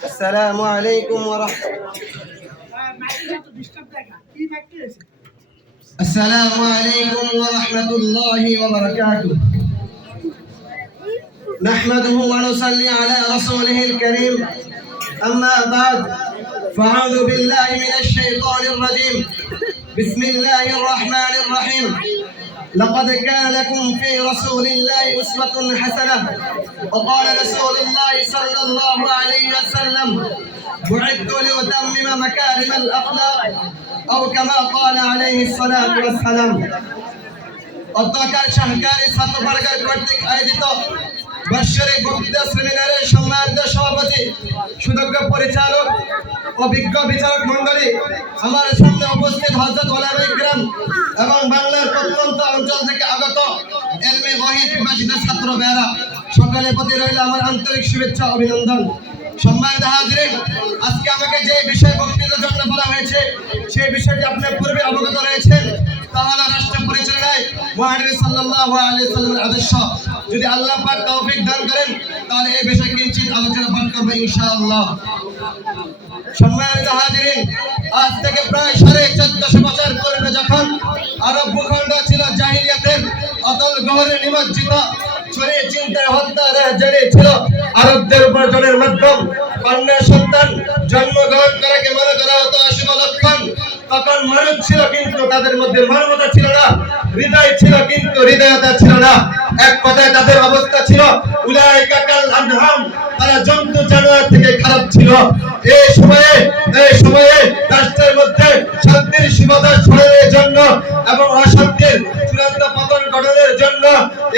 السلام عليكم ورحمة الله وبركاته. نحمده ونصلي على رسوله الكريم. أما بعد فأعوذ بالله من الشيطان الرجيم. بسم الله الرحمن الرحيم. لقد كان لكم في رسول الله أسوة حسنة. وقال رسول الله صلى الله عليه وسلم: بعثت لأتمم مكارم الأخلاق أو كما قال عليه الصلاة والسلام. অধ্যক্ষার সহকারী ছাত্র পরিষদ কর্তৃক আয়োজিত বার্ষিক বক্তৃতা সেমিনারের সম্মানিত সভাপতি, সুদক্ষ পরিচালক, অভিজ্ঞ বিচারক মণ্ডলী, আমার সামনে উপস্থিত হযরত ওলামায়ে কিরাম এবং বাংলার প্রত্যন্ত অঞ্চল থেকে আগত ইলমে ওয়াহিদ পিপাসিত ছাত্র ভাইরা, সকলের প্রতি রইল আমার আন্তরিক শুভেচ্ছা অভিনন্দন। সম্মানিত হাজিরিন, আজকে আমাকে যে বিষয়ে বক্তৃতার জন্য বলা হয়েছে সেই বিষয়টি আপনার পূর্বে অবগত রয়েছেন। তা হলো রাষ্ট্র পরিচালনায় মুহাম্মদ সাল্লাল্লাহু আলাইহি ওয়াসাল্লামের আদর্শ। যদি আল্লাহ পাক তৌফিক দান করেন তাহলে এই বিষয়ে কিঞ্চিত আলোচনা করব ইনশাআল্লাহ। সম্মানিত হাজিরিন, আজ থেকে প্রায় 1450 বছর পূর্বে যখন আরব ভূখণ্ড ছিল জাহিলিয়াতের অতল গহরে নিমজ্জিত, চুরি চিন্তায় হত্যার জড়িয়ে ছিল আরবদের উপার্জনের মাধ্যম, কন্যা সন্তান জন্মগ্রহণ করাকে মনে করা হতো অশুভ লক্ষণ। তখন মানুষ ছিল কিন্তু তাদের মধ্যে মানবতা ছিল না, হৃদয় ছিল কিন্তু হৃদয়তা ছিল না। এক কথায় তাদের অবস্থা ছিল উলাইকা কাল আনহাম, তারা জন্তু জানোয়ার থেকে খারাপ ছিল। এই সময়ে রাষ্ট্রের মধ্যে শান্তির সুবাতাস ছড়ানোর জন্য এবং অশান্তির চূড়ান্ত পতন ঘটানোর জন্য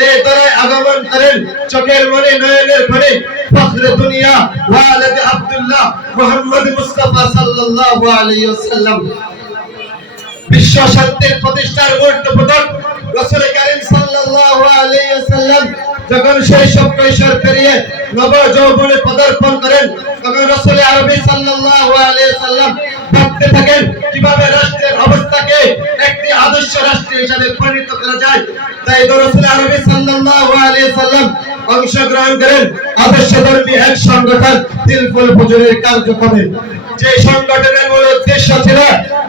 এই দরায় আগমন করেন চোখের মনে নয়নের ফলে ফখরে দুনিয়া ওয়ালিদ আব্দুল্লাহ মুহাম্মদ মুস্তাফা সাল্লাল্লাহু আলাইহি ওয়াসাল্লাম। বিশ্ব শান্তির প্রতিষ্ঠার মূর্তপতক রাসূল কারীম সাল্লাল্লাহু আলাইহি ওয়াসাল্লাম যখন শৈশব কৈশোর পেরিয়ে নব যৌবনে পদার্পণ করেন, তখন রাসূল আরবি সাল্লাল্লাহু আলাইহি ওয়াসাল্লাম ভাবতে থাকেন কিভাবে রাষ্ট্রের অবস্থাকে একটি আদর্শ রাষ্ট্র হিসেবে পরিণত করা যায়। তাই রাসূল আরবি সাল্লাল্লাহু আলাইহি ওয়াসাল্লাম অংশগ্রহণ করেন আদর্শধর্মী এক সংগঠন তিলফুল ফুজুরের কার্যক্রমে। যে সংগঠনের মূল উদ্দেশ্য ছিল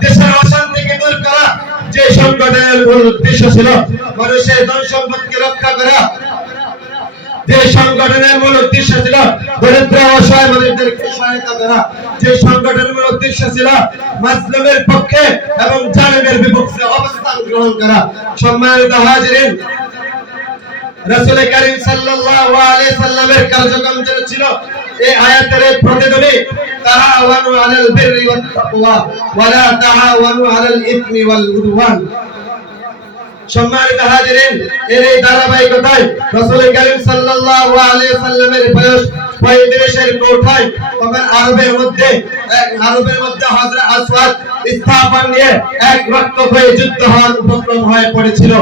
দেশের অশান্তিকে দূর করা, যে সংগঠনের মূল উদ্দেশ্য ছিল মানুষের ধন সম্পদকে রক্ষা করা, যে সংগঠনের মূল উদ্দেশ্য ছিল দরিদ্র অসহায় মানুষদেরকে সহায়তা করা, যে সংগঠনের মূল উদ্দেশ্য ছিল মাজলুমের পক্ষে এবং জালেমের বিপক্ষে অবস্থান গ্রহণ করা। সম্মানিত হাজিরিন, রাসূল কারীম সাল্লাল্লাহু আলাইহি সাল্লামের কার্যক্রম ছিল এই আয়াতের প্রতিধ্বনি, তাআওয়ানু আলাল বিররি ওয়াত তাকওয়া ওয়া লা তাআওয়ানু আলাল ইসমি ওয়াল উদওয়ান। সম্মানিত হাজিরিন, এর এই ধারাবাহিকতায় রাসূল কারীম সাল্লাল্লাহু আলাইহি সাল্লামের বয়স 35 কোঠায় তখন আরবের মধ্যে হযরত আসওয়াদ স্থাপন নিয়ে এক রক্ত হয়ে যুদ্ধ হওয়ার উপক্রম হয়ে পড়েছিল।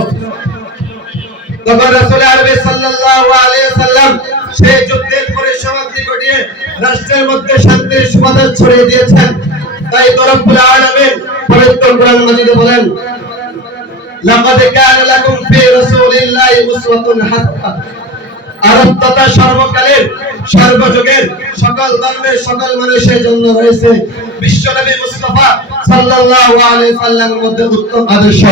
তখন রাসূল আরবি সাল্লাল্লাহু আলাইহি সাল্লাম সেই যুদ্ধের পরিসমাপ্তি ঘটিয়ে রাষ্ট্রের মধ্যে শান্তির সুবাতাস ছড়িয়ে দিয়েছেন। তাই রব্বুল আলামিন পবিত্র কোরআন মাজিদে বলেন, লাকাদ কানা লাকুম ফি রাসূলিল্লাহি উসওয়াতুন হাসানাহ। আরব তথা সর্বকালের সর্বযুগের সকল ধর্মের সকল মানুষের জন্য রয়েছে বিশ্বনবী মুস্তাফা সাল্লাল্লাহু আলাইহি সাল্লামের মধ্যে উত্তম আদর্শ।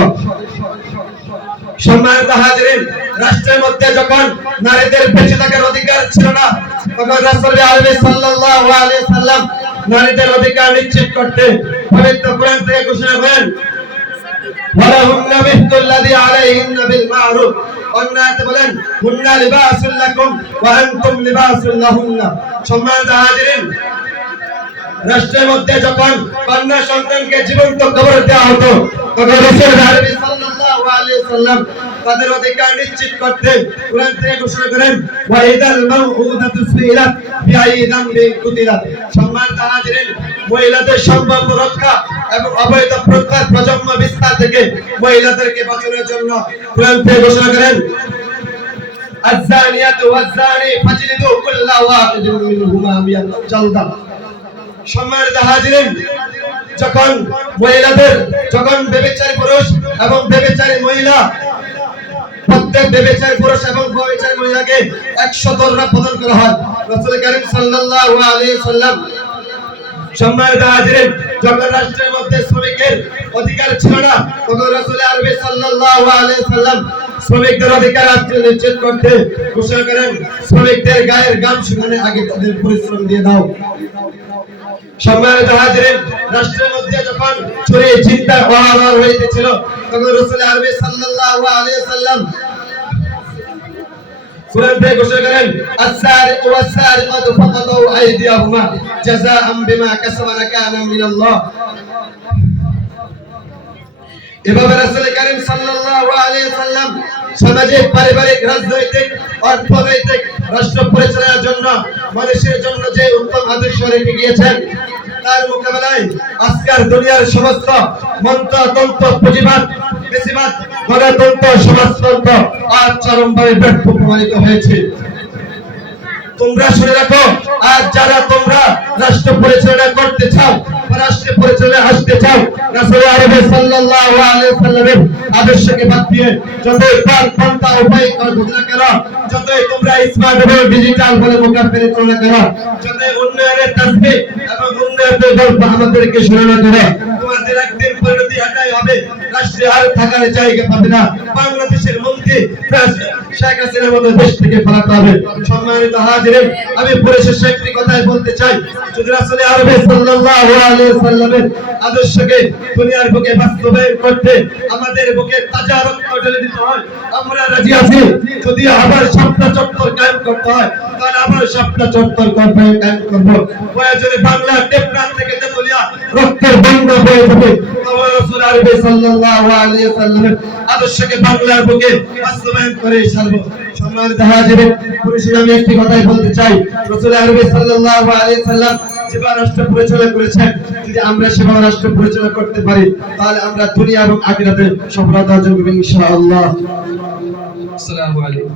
সম্মানিত হাজিরিন, রাষ্ট্রের মধ্যে যখন নারীদের বেঁচে থাকার অধিকার ছিল না, তখন রাসূল আরবি সাল্লাল্লাহু আলাইহি সাল্লাম নারীদের অধিকার নিশ্চিত করতে পবিত্র কোরআন থেকে ঘোষণা করেন, ওয়ালাহুন্না মিসলুল্লাযী আলাইহিন্না বিল মা'রুফ। অন্যায়তে বলেন, হুন্না লিবাসুল লাকুম ওয়া আনতুম লিবাসুল লাহুন্না। সম্মানিত হাজিরিন, রাষ্ট্রের মধ্যে যখন কন্যা সন্তানকে জীবন্ত কবর দেওয়া হতো, তখন রাসূল আরবি সাল্লাল্লাহু আলাইহি সাল্লাম তাদের অধিকার নিশ্চিত করতে কোরআন থেকে ঘোষণা করেন, ওয়া ইদাল মাউউদাতু সুইলাত বিআই যামবিন কুতিলাত। সম্মানিত হাজিরিন, মহিলাদের সম্পর্ক রক্ষা এবং অবৈধ প্রথার প্রজন্ম বিস্তার থেকে মহিলাদেরকে বাঁচানোর জন্য কোরআন থেকে ঘোষণা করেন, আয-যানিয়াতু ওয়াজ-যানি ফাজলিদু কুল্লা ওয়াহিদিন মিনহুমা মিয়াতান জালদা। সম্মানিত হাজিরিন, যখন ব্যভিচারী পুরুষ এবং ব্যভিচারী মহিলা প্রত্যেক ব্যভিচারী পুরুষ এবং ব্যভিচারী মহিলাকে 100 দররা প্রদান করা হয়। রাসূল কারীম সাল্লাল্লাহু আলাইহি সাল্লাম সম্মানিত হাজিরিন, যখন রাষ্ট্রের মধ্যে শ্রমিকের অধিকার ছিল না, তখন রাসূল আরবি সাল্লাল্লাহু আলাইহি সাল্লাম শ্রমিকদের অধিকার নিশ্চিত করতে ঘোষণা করেন, শ্রমিকদের গায়ের ঘাম শুকানোর আগে তাদের পরিশ্রম দিয়ে দাও। সম্মানিত হাজিরিন, রাষ্ট্রের মধ্যে যখন চুরি চিন্তা অহরহ হইতেছিল, তখন রাসূল আরবি সাল্লাল্লাহু আলাইহি সাল্লাম কোরআন থেকে ঘোষণা করেন, আস-সারিকু ওয়াস-সারিকাতু ফাকাতু আইদিয়াহুমা জাযাআন বিমা কাসাবা নাকালাম মিনাল্লাহ। এভাবে রাসূল কারীম সাল্লাল্লাহু আলাইহি সাল্লাম সামাজিক, পারিবারিক, রাজনৈতিক, অর্থনৈতিক রাষ্ট্র পরিচালনার জন্য মানুষের জন্য যে উত্তম আদর্শ রেখে গিয়েছেন, তার মোকাবেলায় আজকের দুনিয়ার সমস্ত মন্ত্রতন্ত্র, পুঁজিবাদ, বেশিবাদ, গণতন্ত্র, সমাজতন্ত্র আর চরমভাবে ব্যর্থ প্রমাণিত হয়েছে। তোমরা শুনে রাখো, আর যারা তোমরা রাষ্ট্র পরিচালনা করতে চাও, রাষ্ট্র পরিচালনা আসতে চাও, রাসূল আরবি সাল্লাল্লাহু আলাইহি সাল্লামের আদর্শকে বাদ দিয়ে যতই পন্থা উপায় ঘোষণা করো, যতই তোমরা স্মার্ট এবং ডিজিটাল বলে মোকাবেলা তোমরা করো, যতই উন্নয়নের তাসবিহ এবং উন্নয়নের গল্প আমাদেরকে শোনানো করো, তোমাদের একদিন পরিণতি এটাই হবে, রাষ্ট্রে আর থাকার জায়গা পাবে না। বাংলাদেশের মন্ত্রী শেখ হাসিনার মতো দেশ থেকে পালাতে হবে। সম্মানিত হাজিরিন, আমি পরিশেষে একটি কথাই বলতে চাই, যদি রাসূল আরবি সাল্লাল্লাহু আলাইহি সাল্লামের আদর্শকে দুনিয়ার বুকে বাস্তবায়ন করতে আমাদের বুকে তাজা রক্ত ঢেলে দিতে হয়, আমরা রাজি আছি। যদি আবার শাপলা চত্বর কায়েম করতে হয়, তাহলে আবার শাপলা চত্বর কায়েম করব। প্রয়োজনে বাংলা টেপনাথ থেকে তেতুলিয়া রক্তের বন্যা বয়ে যাবে। রাসূল আরবি সাল্লাল্লাহু আলাইহি সাল্লামের আদর্শকে বাংলার বুকে বাস্তবায়ন করে ছাড়বো। সম্মানিত হাজিরিন, পরিশেষে আমি একটি কথাই বলতে চাই, রাসূল আরবি সাল্লাল্লাহু আলাইহি সাল্লাম যেভাবে রাষ্ট্র পরিচালনা করেছেন, যদি আমরা সেভাবে রাষ্ট্র পরিচালনা করতে পারি, তাহলে আমরা দুনিয়া এবং আখিরাতে সফলতা অর্জন করব ইনশাআল্লাহ। আসসালামু আলাইকুম।